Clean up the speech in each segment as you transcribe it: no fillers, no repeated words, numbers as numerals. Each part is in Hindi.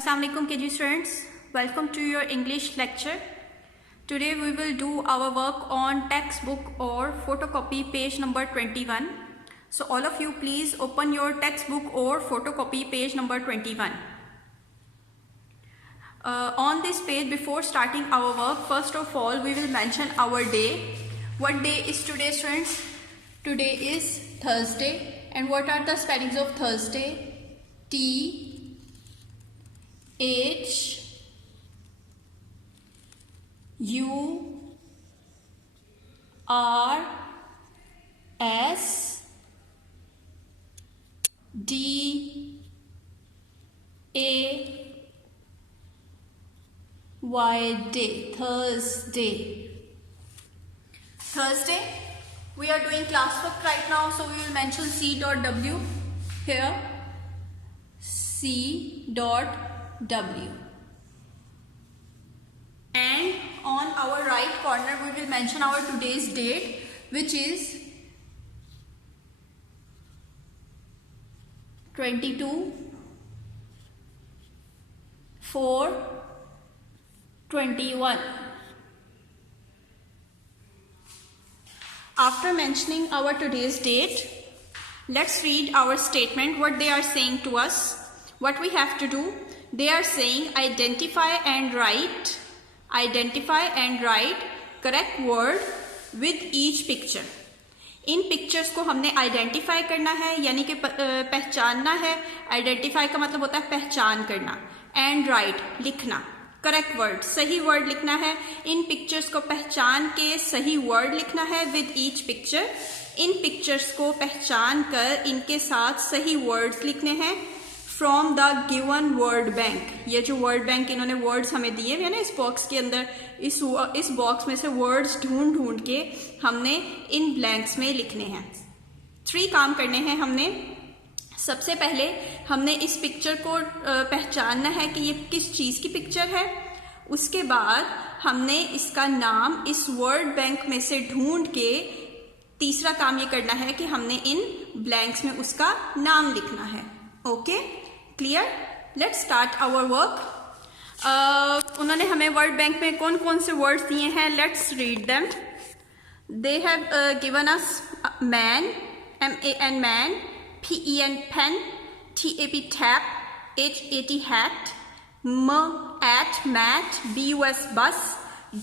Assalamualaikum KG students, welcome to your English lecture. Today we will do our work on textbook or photocopy page number 21. So all of you please open your textbook or photocopy page number 21. On this page, before starting our work, first of all we will mention our day. What day is today, students? Today is Thursday. And what are the spellings of Thursday? Thursday. Thursday. We are doing classwork right now, so we will mention C.W here. C.W. And on our right corner we will mention our today's date, which is 22/4/21. After mentioning our today's date, let's read our statement, what they are saying to us. What we have to do, they are saying identify and write correct word with each picture. In pictures को हमने आइडेंटिफाई करना है, यानी कि पहचानना है. आइडेंटिफाई का मतलब होता है पहचान करना. एंड राइट, लिखना. करेक्ट वर्ड, सही वर्ड लिखना है. इन पिक्चर्स को पहचान के सही वर्ड लिखना है with each picture. In pictures को पहचान कर इनके साथ सही वर्ड्स लिखने हैं from the given word bank. ये जो वर्ड बैंक इन्होंने वर्ड्स हमें दिए हुए हैं ना इस बॉक्स के अंदर, इस बॉक्स में से वर्ड्स ढूंढ के हमने इन ब्लैंक्स में लिखने हैं. 3 काम करने हैं हमने. सबसे पहले हमने इस पिक्चर को पहचानना है कि ये किस चीज़ की पिक्चर है. उसके बाद हमने इसका नाम इस वर्ड बैंक में से ढूंढ के तीसरा काम ये करना है कि हमने इन ब्लैंक्स में उसका नाम लिखना है. Okay, clear? Let's start our work. उन्होंने हमें वर्ड बैंक में कौन कौन से वर्ड्स दिए हैं, let's read them. They have given us man, MAN man, PEN pen, TAP tap, HAT hat, MAT mat, BUS bus,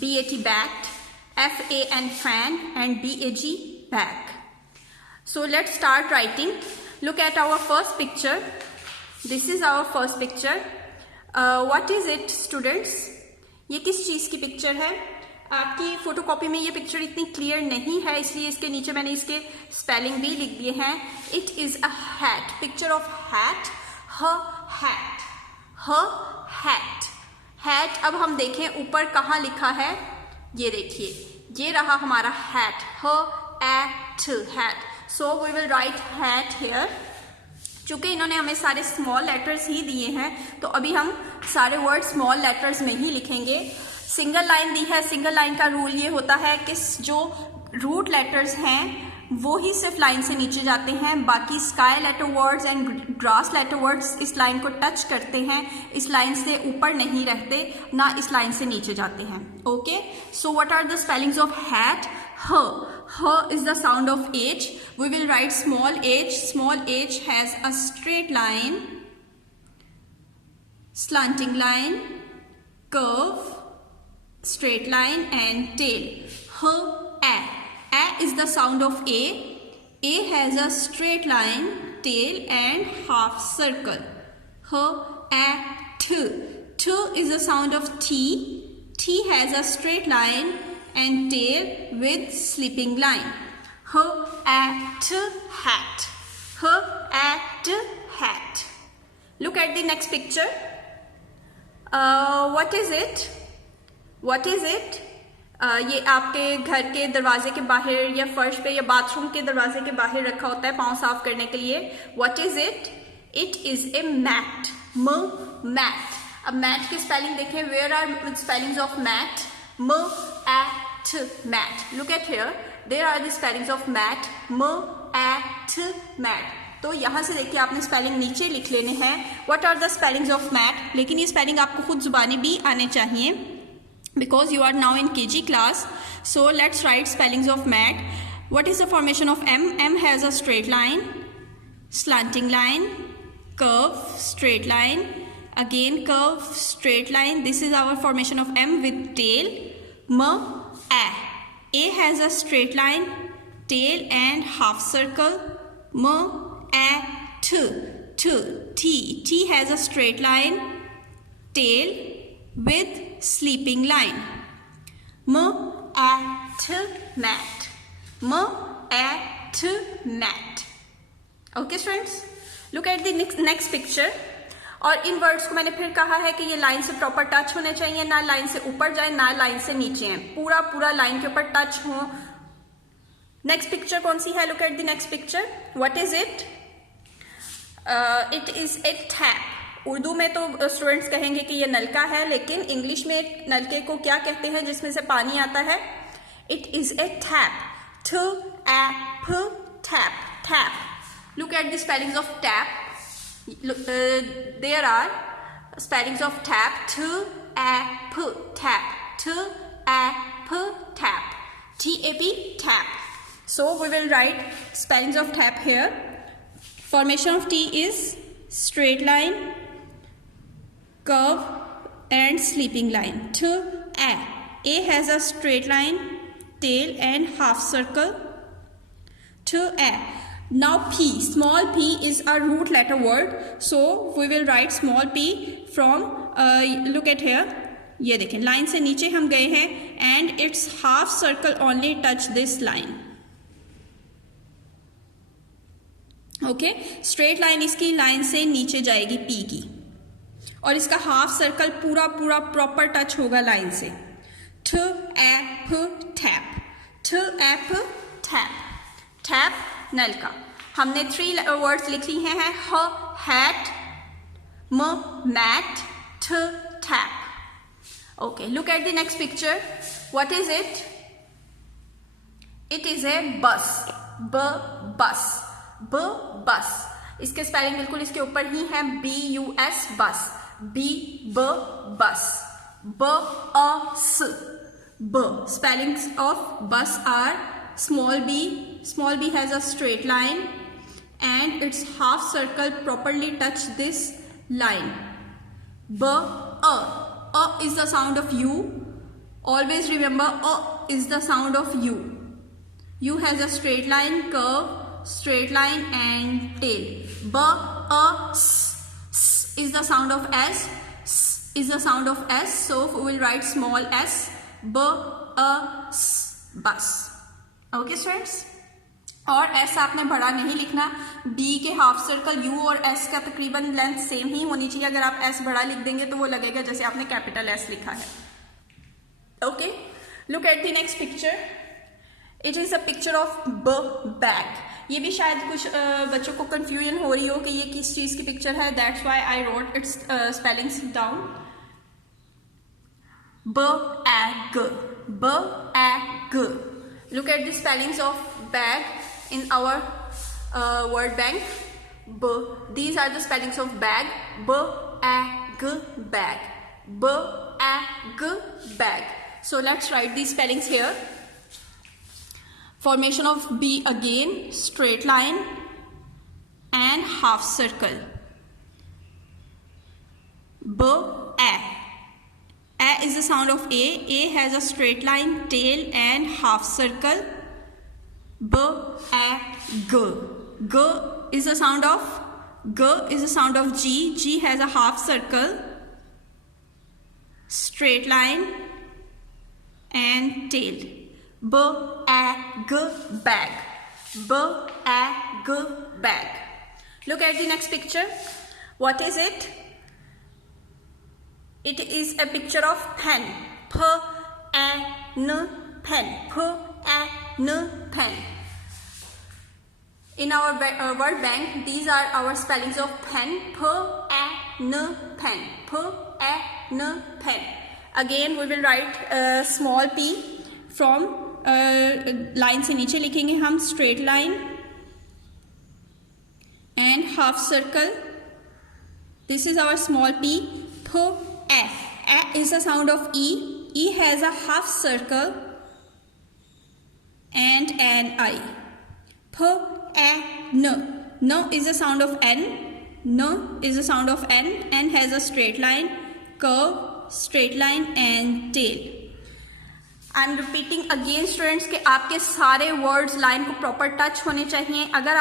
BAT bat, FAN fan, and BAG bag. So let's start writing. Look at our first picture. This is our first picture. What is it, students? ये किस चीज़ की पिक्चर है? आपकी फोटोकॉपी में ये पिक्चर इतनी क्लियर नहीं है, इसलिए इसके नीचे मैंने इसके स्पेलिंग भी लिख दिए हैं. It is a hat. Picture of hat. Hat. अब हम देखें ऊपर कहाँ लिखा है. ये देखिए, ये रहा हमारा hat. Hat. So we will write hat here. चूंकि इन्होंने हमें सारे स्मॉल लेटर्स ही दिए हैं, तो अभी हम सारे वर्ड स्मॉल लेटर्स में ही लिखेंगे. सिंगल लाइन दी है. सिंगल लाइन का रूल ये होता है कि जो रूट लेटर्स हैं वो ही सिर्फ लाइन से नीचे जाते हैं. बाकी sky letter words and grass letter words इस लाइन को टच करते हैं, इस लाइन से ऊपर नहीं रहते, ना इस लाइन से नीचे जाते हैं. Okay, so what are the spellings of hat? H is the sound of H. We will write small h. Small h has a straight line, slanting line, curve, straight line, and tail. A is the sound of A. A has a straight line, tail, and half circle. T is the sound of T. T has a straight line and tail with sleeping line. Hat. Look at the next picture. What is it? ये आपके घर के दरवाजे के बाहर या फर्श पे या बाथरूम के दरवाजे के बाहर रखा होता है पाँव साफ करने के लिए. What is it? It is a mat. Mat. अब मैट की स्पेलिंग देखें. Where are spellings of mat? Mat. Look at here. There are the spellings of mat. Mat. तो यहाँ से देखिए आपने स्पेलिंग नीचे लिख लेने हैं, what are the spellings of mat. लेकिन ये स्पेलिंग आपको खुद जुबानी भी आने चाहिए, because you are now in KG class. So let's write spellings of mat. What is the formation of M? M has a straight line, slanting line, curve, straight line, again curve, straight line. This is our formation of M with tail. M, A. A has a straight line, tail and half circle. M, A, T. T. T. T has a straight line, tail with sleeping line. M, A, T, mat. M, A, T, mat. Okay students, look at the next picture. और इन वर्ड्स को मैंने फिर कहा है कि ये लाइन से प्रॉपर टच होने चाहिए, ना लाइन से ऊपर जाए ना लाइन से नीचे हैं, पूरा लाइन के ऊपर टच हो. नेक्स्ट पिक्चर कौन सी है? Look at the next picture. What is it? It is a tap. Urdu में तो स्टूडेंट्स कहेंगे कि ये नलका है, लेकिन इंग्लिश में नलके को क्या कहते हैं जिसमें से पानी आता है? It is a tap. T-A-P, tap, tap. Look at the spellings of tap. There are spellings of tap. T-A-P, tap. T-A-P, tap. T-A-P, tap. So we will write spellings of tap here. Formation of T is straight line, curve and sleeping line. T-A. A has a straight line, tail and half circle. To A. Now P, small p is a root letter word, so we will write small p from look at here. ये देखें लाइन से नीचे हम गए हैं and its half circle only touch this line. Okay, straight line इसकी लाइन से नीचे जाएगी P की, और इसका हाफ सर्कल पूरा प्रॉपर टच होगा लाइन से. T-A-P, tap. T-A-P, tap. Tap, नलका. हमने 3 वर्ड्स लिख लिए हैं. H, hat, M, mat, T, tap. Okay, look at the next picture. What is it? It is a bus. B, bus. B, bus. इसके स्पेलिंग बिल्कुल इसके ऊपर ही है. B-U-S, bus. B, B, bus. B-A-S. B. Spellings of bus are small b. Small b has a straight line and its half circle properly touch this line. B. A. A is the sound of U. Always remember A is the sound of U. U has a straight line, curve, straight line and tail. B. A. S. S is the sound of S. S is the sound of S. So we will write small s. B-A-S, bus. Okay students, और एस आपने बड़ा नहीं लिखना. बी के हाफ सर्कल यू और एस का तकरीबन लेंथ सेम ही होनी चाहिए. अगर आप एस बड़ा लिख देंगे तो वो लगेगा जैसे आपने कैपिटल एस लिखा है. Okay, look at the next picture. It is a picture of bag. ये भी शायद कुछ बच्चों को कंफ्यूजन हो रही हो कि ये किस चीज की पिक्चर है. That's why I wrote it's spellings down. Bag. Bag. Look at the spellings of bag in our word bank. These are the spellings of bag. Bag. Bag. Bag. Bag. So let's write these spellings here. Formation of B again, straight line and half circle. Bag. A is the sound of A. A has a straight line, tail and half circle. B-A-G. G is the sound of G is the sound of G. G has a half circle, straight line and tail. B-A-G, bag. B-A-G, bag. Look at the next picture. What is it? It is a picture of pen. P-A-N, pen. P-A-N, pen. In our word bank, these are our spellings of pen. P-A-N, pen. P-A-N, pen. Again, we will write small p from line से नीचे लिखेंगे हम straight line, and half circle. This is our small p. P, a. A is the sound of E. E has a half circle and an I. P, a, n. N is the sound of N. N is the sound of N. N has a straight line, curve, straight line and tail. I am repeating again students कि आपके सारे वर्ड्स लाइन को प्रॉपर टच होने चाहिए. अगर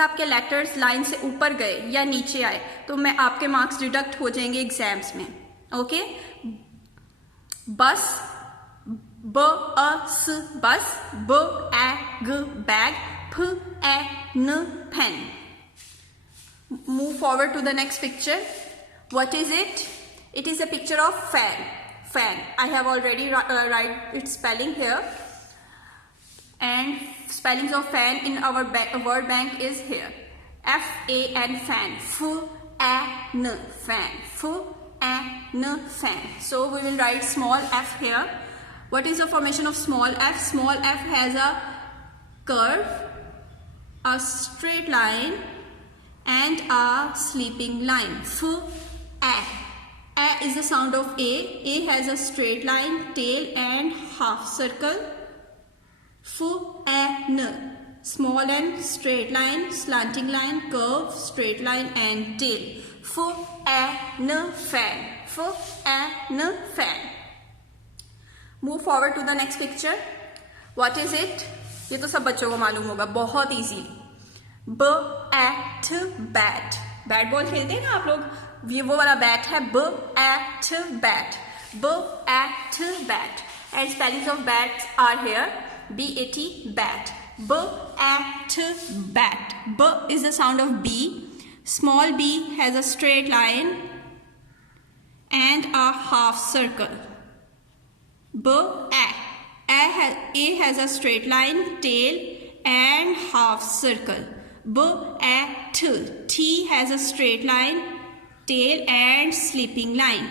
आपके लेटर्स लाइन से ऊपर गए या नीचे आए तो मैं आपके मार्क्स डिडक्ट हो जाएंगे एग्जाम्स में. ओके. बस, ब अ स बस, ब ए ग बैग, फ ए न pen. Move forward to the next picture. What is it? It is a picture of fan. Fan. I have already write its spelling here. And spellings of fan in our word bank is here. F-A-N, fan. F-A-N, fan. F-A-N, fan. So we will write small f here. What is the formation of small f? Small f has a curve, a straight line, and a sleeping line. F-A. A is the sound of A. A has a straight line, tail and half circle. F-A-N. Small n, straight line, slanting line, curve, straight line and tail. F-A-N, fan. F-A-N, fan. Move forward to the next picture. What is it? ये तो सब बच्चों को मालूम होगा, बहुत easy. B-A-T, bat. Bat ball खेलते हैं ना आप लोग, ये वो वाला बैट है. B-A-T, bat. B-A-T, bat. And spellings of bats are here. B-A-T, bat. B-A-T, bat. B is the sound of B. Small b has a straight line and a half circle. B-A. A has a straight line, tail and half circle. B-A-T. T has a straight line, tail and sleeping line.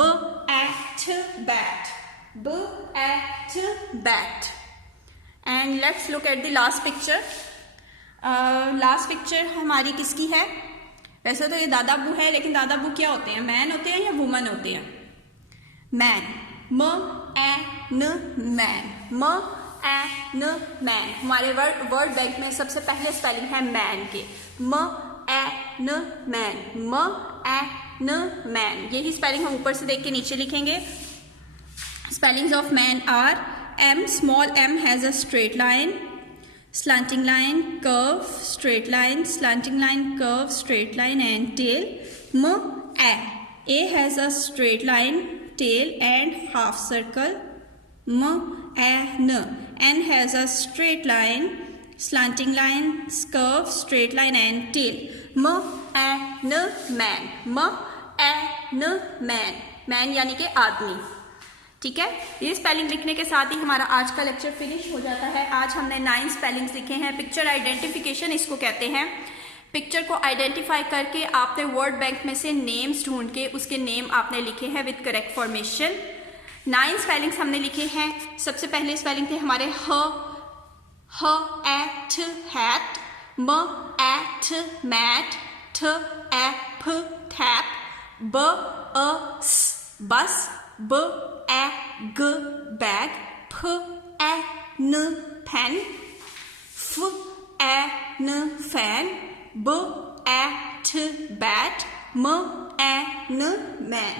B-A-T, bat. B-A-T, bat. And let's look at the last picture. Last picture हमारी किसकी है? वैसे तो ये दादा अब्बू है, लेकिन दादा अब्बू क्या होते हैं? मैन होते हैं या वुमन होते हैं? Man. M-A-N, man. M-A-N, man. हमारे वर्ड बैंक में सबसे पहले स्पेलिंग है मैन के. M-A-N, man. M-A-N, man. यही स्पेलिंग हम ऊपर से देख के नीचे लिखेंगे. Spellings of man are M. Small m has a straight line, slanting line, curve, straight line, slanting line, curve, straight line and tail. M-A. A has a straight line, tail and half circle. M-A-N. N has a straight line, slanting line, curve, straight line and tail. M-A-N, man. M-A-N, man. Man यानी कि आदमी. ठीक है. ये स्पेलिंग लिखने के साथ ही हमारा आज का लेक्चर फिनिश हो जाता है. आज हमने 9 स्पेलिंग्स लिखे हैं. पिक्चर आइडेंटिफिकेशन इसको कहते हैं. पिक्चर को आइडेंटिफाई करके आपने वर्ड बैंक में से नेम्स ढूंढ के उसके नेम आपने लिखे हैं विद करेक्ट फॉर्मेशन. 9 स्पेलिंग्स हमने लिखे हैं. सबसे पहले स्पेलिंग थे हमारे h-at hat, m-at mat, t-a-p tap, b-a-s bus, b-a-g bag, p-a-n pen, f-a-n fan, b-a-t bat, m-a-n man.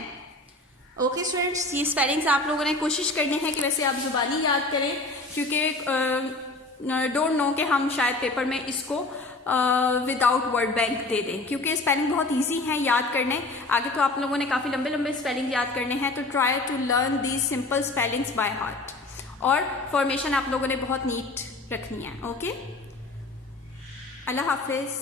Okay students, ये स्पेलिंग्स आप लोगों ने कोशिश करनी है कि वैसे आप जुबानी याद करें, क्योंकि डोंट नो कि हम शायद पेपर में इसको विदाउट वर्ड बैंक दे दें, क्योंकि स्पेलिंग बहुत इजी है याद करने. आगे तो आप लोगों ने काफ़ी लंबे लंबे स्पेलिंग याद करने हैं, तो try to learn these simple spellings by heart. और फॉर्मेशन आप लोगों ने बहुत नीट रखनी है. ओके, अल्लाह हाफिज़.